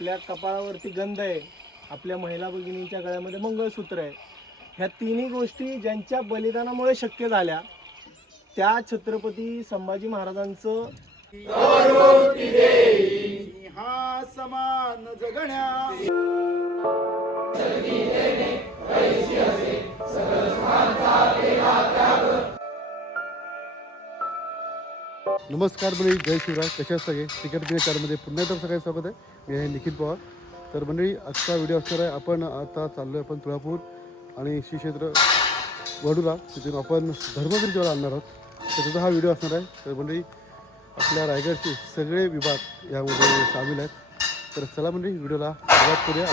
आपल्या कपाळावरती गंध आहे, आपल्या महिला भगिनींच्या गळ्यामध्ये मंगळसूत्र आहे. ह्या तिन्ही गोष्टी ज्यांच्या बलिदानामुळे शक्य झाल्या त्या छत्रपती संभाजी महाराजांचं हा समान जगण्या नमस्कार मंडळी, जय शिवराय. कशा सगळे तिकीट बिने चॅनलमध्ये पुन्हा एकदा सगळ्यांचं स्वागत आहे. मी आहे निखिल पवार. तर मंडळी, आजचा व्हिडिओ असणार आहे. आपण आता चाललो आहे आपण तुळापूर आणि श्री क्षेत्र वडूला, तिथून आपण धर्मगिरीजवळ आणणार आहोत. तर त्याचा हा व्हिडिओ असणार आहे. तर मंडळी, आपल्या रायगडचे सगळे विभाग यामध्ये सामील आहेत. तर चला मंडळी, व्हिडिओला सुरुवात करूया.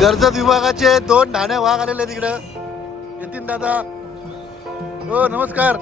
कर्जत विभागाचे 2 ठाणे वाघ आलेले तिकडं. नितीन दादा, हो नमस्कार.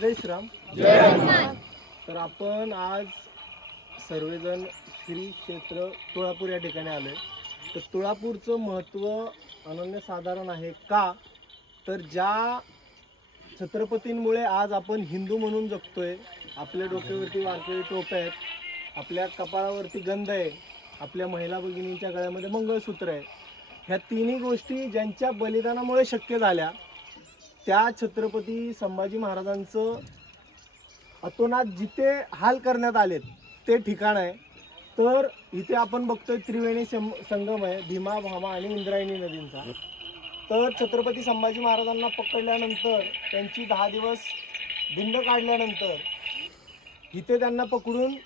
जय श्रीराम. जय श्रीराम. तर आपण आज सर्वजण श्री क्षेत्र तुळापूर या ठिकाणी आलोय. तर तुळापूरचं महत्त्व अनन्यसाधारण आहे. का तर ज्या छत्रपतींमुळे आज आपण हिंदू म्हणून जगतोय. आपल्या डोक्यावरती वारकरी टोप्या आहेत, आपल्या कपाळावरती गंध आहे, आपल्या महिला भगिनींच्या गळ्यामध्ये मंगळसूत्र आहे. ह्या तिन्ही गोष्टी ज्यांच्या बलिदानामुळे शक्य झाल्या त्या छत्रपती संभाजी महाराजांचं अतोनात जिथे हाल करण्यात आलेत ते ठिकाण आहे. तर इथे आपण बघतोय त्रिवेणी संगम आहे, भीमा, भामा आणि इंद्रायणी नदींचा. तर छत्रपती संभाजी महाराजांना पकडल्यानंतर त्यांची 10 दिवस धिंड काढल्यानंतर इथे त्यांना पकडून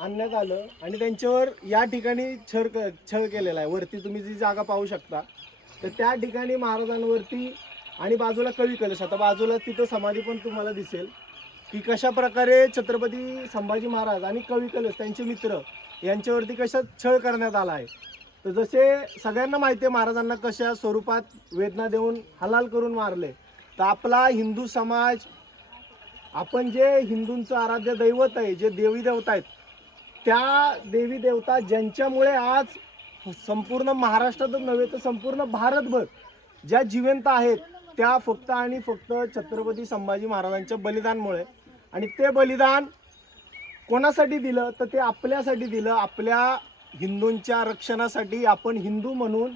आणण्यात आलं आणि त्यांच्यावर या ठिकाणी छळ केलेला आहे. वरती तुम्ही जी जागा पाहू शकता, तर त्या ठिकाणी महाराजांवरती आणि बाजूला कवी कलश, आता बाजूला तिथं समाधी पण तुम्हाला दिसेल की कशा प्रकारे छत्रपती संभाजी महाराज आणि कवी कलश त्यांचे मित्र यांच्यावरती कशा छळ करण्यात आला आहे. तर जसे सगळ्यांना माहिती आहे महाराजांना कशा स्वरूपात वेदना देऊन हलाल करून मारले. तर आपला हिंदू समाज, आपण जे हिंदूंचं आराध्य दैवत आहे, जे देवी देवता आहेत, त्या देवी देवता ज्यांच्यामुळे आज संपूर्ण महाराष्ट्रातच नव्हे तर संपूर्ण भारतभर ज्या जिवंत आहेत त्या फक्त आणि फक्त छत्रपती संभाजी महाराजांच्या बलिदानमुळे. आणि ते बलिदान कोणासाठी दिलं तर ते आपल्यासाठी दिलं, आपल्या हिंदूंच्या रक्षणासाठी. आपण हिंदू म्हणून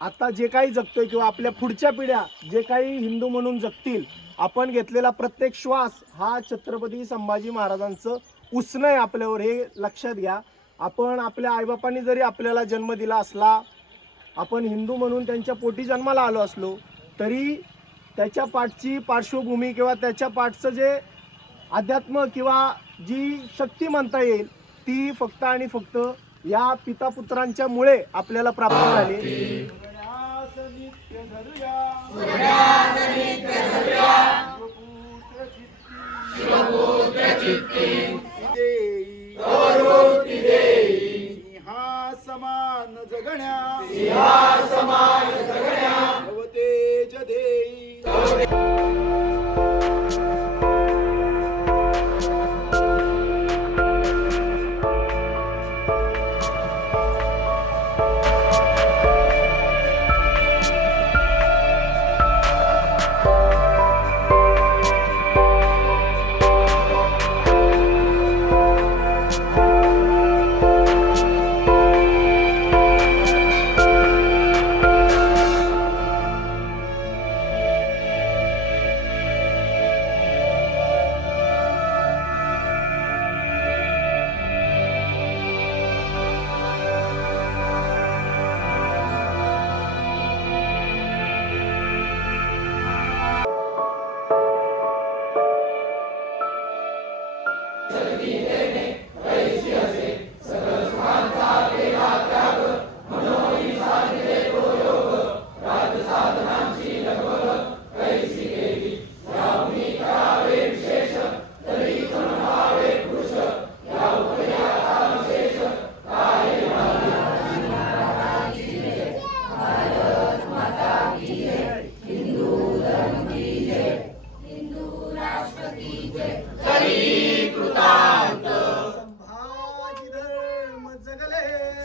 आता जे काही जगतोय किंवा आपल्या पुढच्या पिढ्या जे काही हिंदू म्हणून जगतील, आपण घेतलेला प्रत्येक श्वास हा छत्रपती संभाजी महाराजांचं उसणं आहे आपल्यावर, हे लक्षात घ्या. आपण आपल्या आईबापांनी जरी आपल्याला जन्म दिला असला, आपण हिंदू म्हणून त्यांच्या पोटी जन्माला आलो असलो, तरी त्याच्या पाठची पार्श्वभूमी किंवा त्याच्या पाठचं जे अध्यात्म किंवा जी शक्ती म्हणता येईल ती फक्त आणि फक्त या पितापुत्रांच्या मुळे आपल्याला प्राप्त झाली. समान जगण्या तेज देई.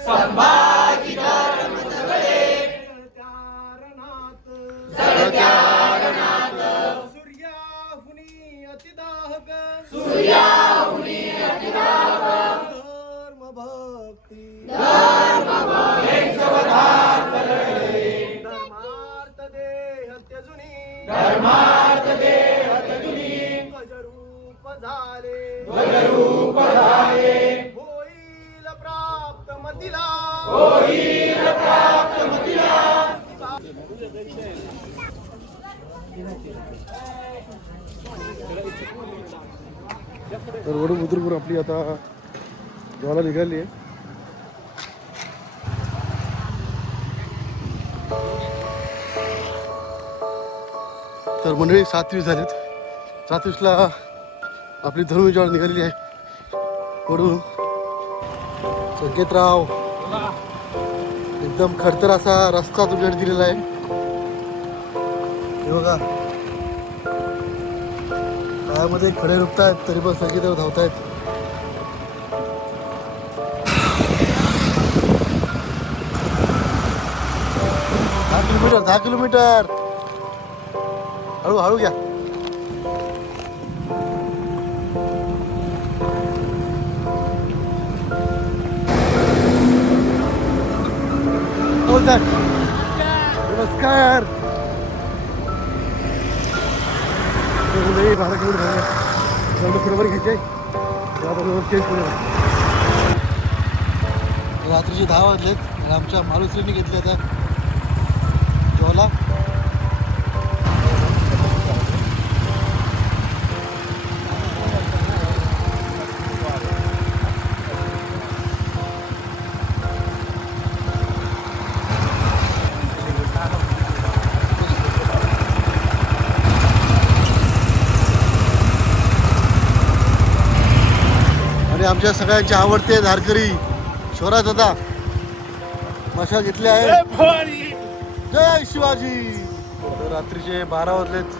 संभाजी धर्म जगले जळत्या रणात सूर्याहुनी अतिदाहक धर्म भक्ती धर्मार्थ देह त्यजुनी ध्वजरूप झाले होईल प्राप्त मतीला तर वडू बुद्रुकपूर आपली आता जेवायला निघाली आहे. तर मंडळी 7:20 झालीत. 7:20ला आपली धर्म जेवायला निघालेली आहे. वडून संकेतराव एकदम खडतर असा रस्ता तुमच्याकडे दिलेला आहे. हे बघा पायामध्ये खडे रुपतायत तरी पण संकेतराव धावतायत. 10 किलोमीटर हळू हळू घ्या. बोलतात नमस्कार. 12 किलोमीटर झाले बरोबर घ्यायचे त्याबरोबर चेंज करू. रात्रीचे 10 वाजलेत आणि आमच्या मालुसरीने घेतले आता जेवायला. आणि आमच्या सगळ्यांचे आवडते धारकरी शोरा दादा मशा घेतले आहे. जय शिवाजी. तर रात्रीचे 12 वाजलेत.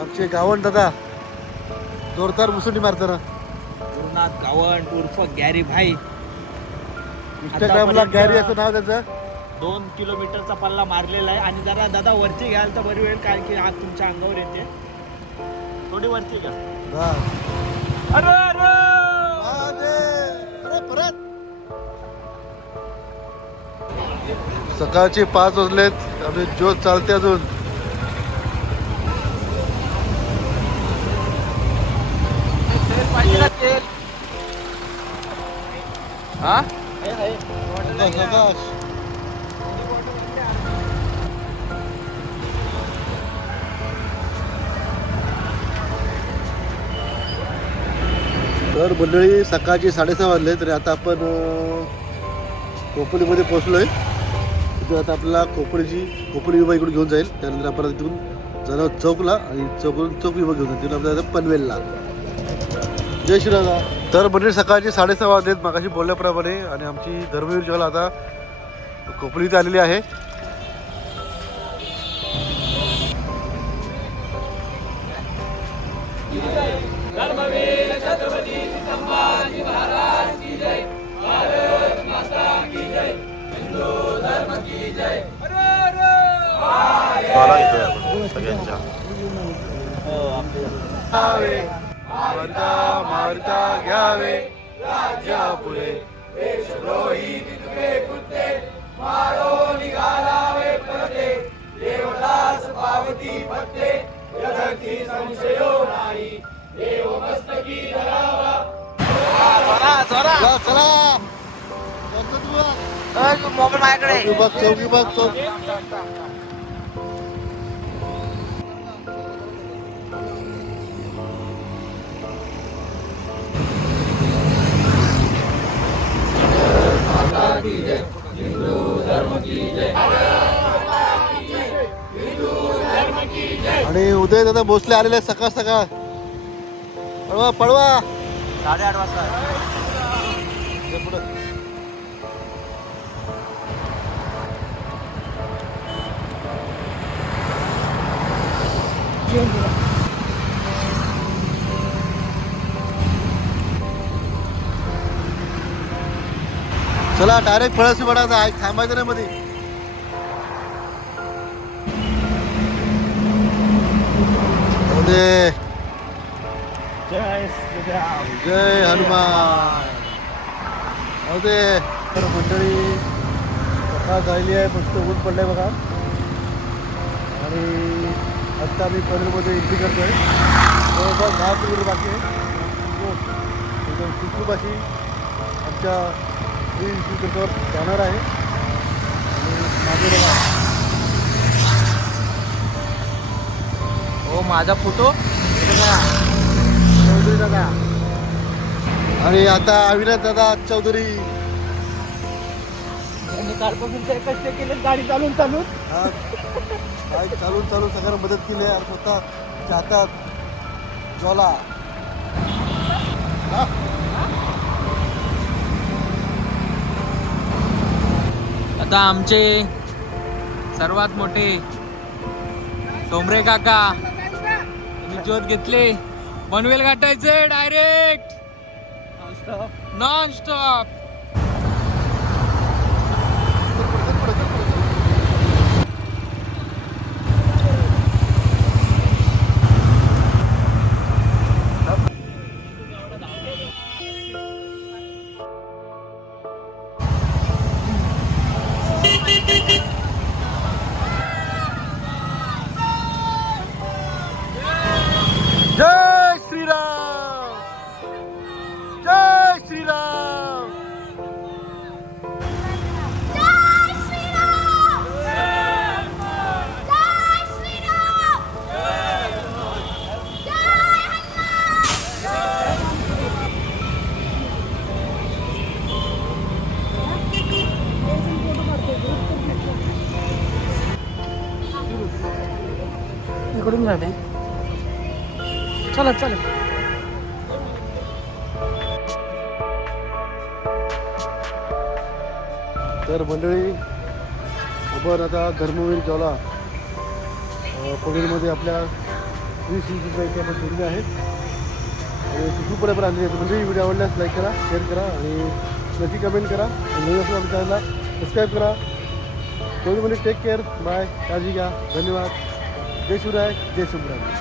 आमचे गावण दादा जोरदार मुसंडी मारताना. गुरुनाथ गावण उर्फ गॅरी भाई. इंस्टाग्रामला गॅरी असं नाव त्याचं. 2 किलोमीटरचा पल्ला मारलेला आहे. आणि जरा दादा वरती घ्याल तर बरी होईल कारण की आग तुमच्या अंगावर येते. थोडी वरती घ्या. हा. अरे अरे अरे परत सकाळचे 5 वाजलेत. आम्ही ज्योत चालते अजून. सकाश तर मंडळी सकाळचे 6:30 वाजले तरी आता आपण खोपोलीमध्ये पोहोचलोय. तिथून आता आपल्याला खोपोली विभाग इकडून घेऊन जाईल. त्यानंतर आपण तिथून जाणार चौकला आणि चौकून चौक विभाग घेऊन जाईल. तिथून आपल्याला पनवेलला. जय श्रीराम. तर मंडळी सकाळचे 6:30 वाजलेत मागाशी बोलल्याप्रमाणे आणि आमची धर्मवीर जेवायला आता खोपोली इथे आलेली आहे. मारता घ्यावे राजा पुढे देशद्रोही तितके कृत्ये मारो निघालावे परते देवदास पावती पत्ते यथकी संशयो नाही देव मस्तकी धरावा. चला मोबाईल माझ्याकडे. चौकी बाग चौक. आणि उदय दादा भोसले आलेले आहेत सकाळ सकाळ. पळवा पळवा. 8:30 वाजता. चला डायरेक्ट फळाशी पडायचा आहे, थांबायचं नाही मध्ये. जय जय श्रीराम. जय हनुमान. अरे तर मंडळी सकाळ झालेली आहे, मस्त ऊन पडलंय बघा. आणि आत्ता आम्ही पनवेलमध्ये एंट्री करतोय. जवळपास 10 किलोमीटर बाकी आहे. एकदम सुखरूपाशी आमच्या श्री क्षेत्रावर जाणार आहे. आणि मागे बघा, हो माझा फोटो चौधरी दादा. आणि आता अविनाश दादा चौधरी. त्यांनी कालपासून ते कष्ट केले गाडी चालून चालून. हा बाईक चालून चालून सगळ्यांना मदत केली आहे. आणि स्वतः हातात ज्वाला. आता आमचे सर्वात मोठे टोमरे काका तुम्ही ज्योत घेतले. पनवेल गाठायचे डायरेक्ट नॉन स्टॉप. जय श्रीराम. जय श्रीराम. इकडून जाते. चला चला. तर मंडळी आपण आता धर्मवीर ज्वाला पनवेलमध्ये आपल्या श्री शिवची आपण ठेवली आहेत. आणि सुखरूपणे पण आणली आहे. मंडळी व्हिडिओ आवडल्यास लाईक करा, शेअर करा आणि नक्की कमेंट करा. आणि नवीन असं आमच्या चॅनलला सबस्क्राईब करा. तेवढी म्हणजे टेक केअर. बाय. काळजी घ्या. धन्यवाद. जय शिवराय. जय शिवराय.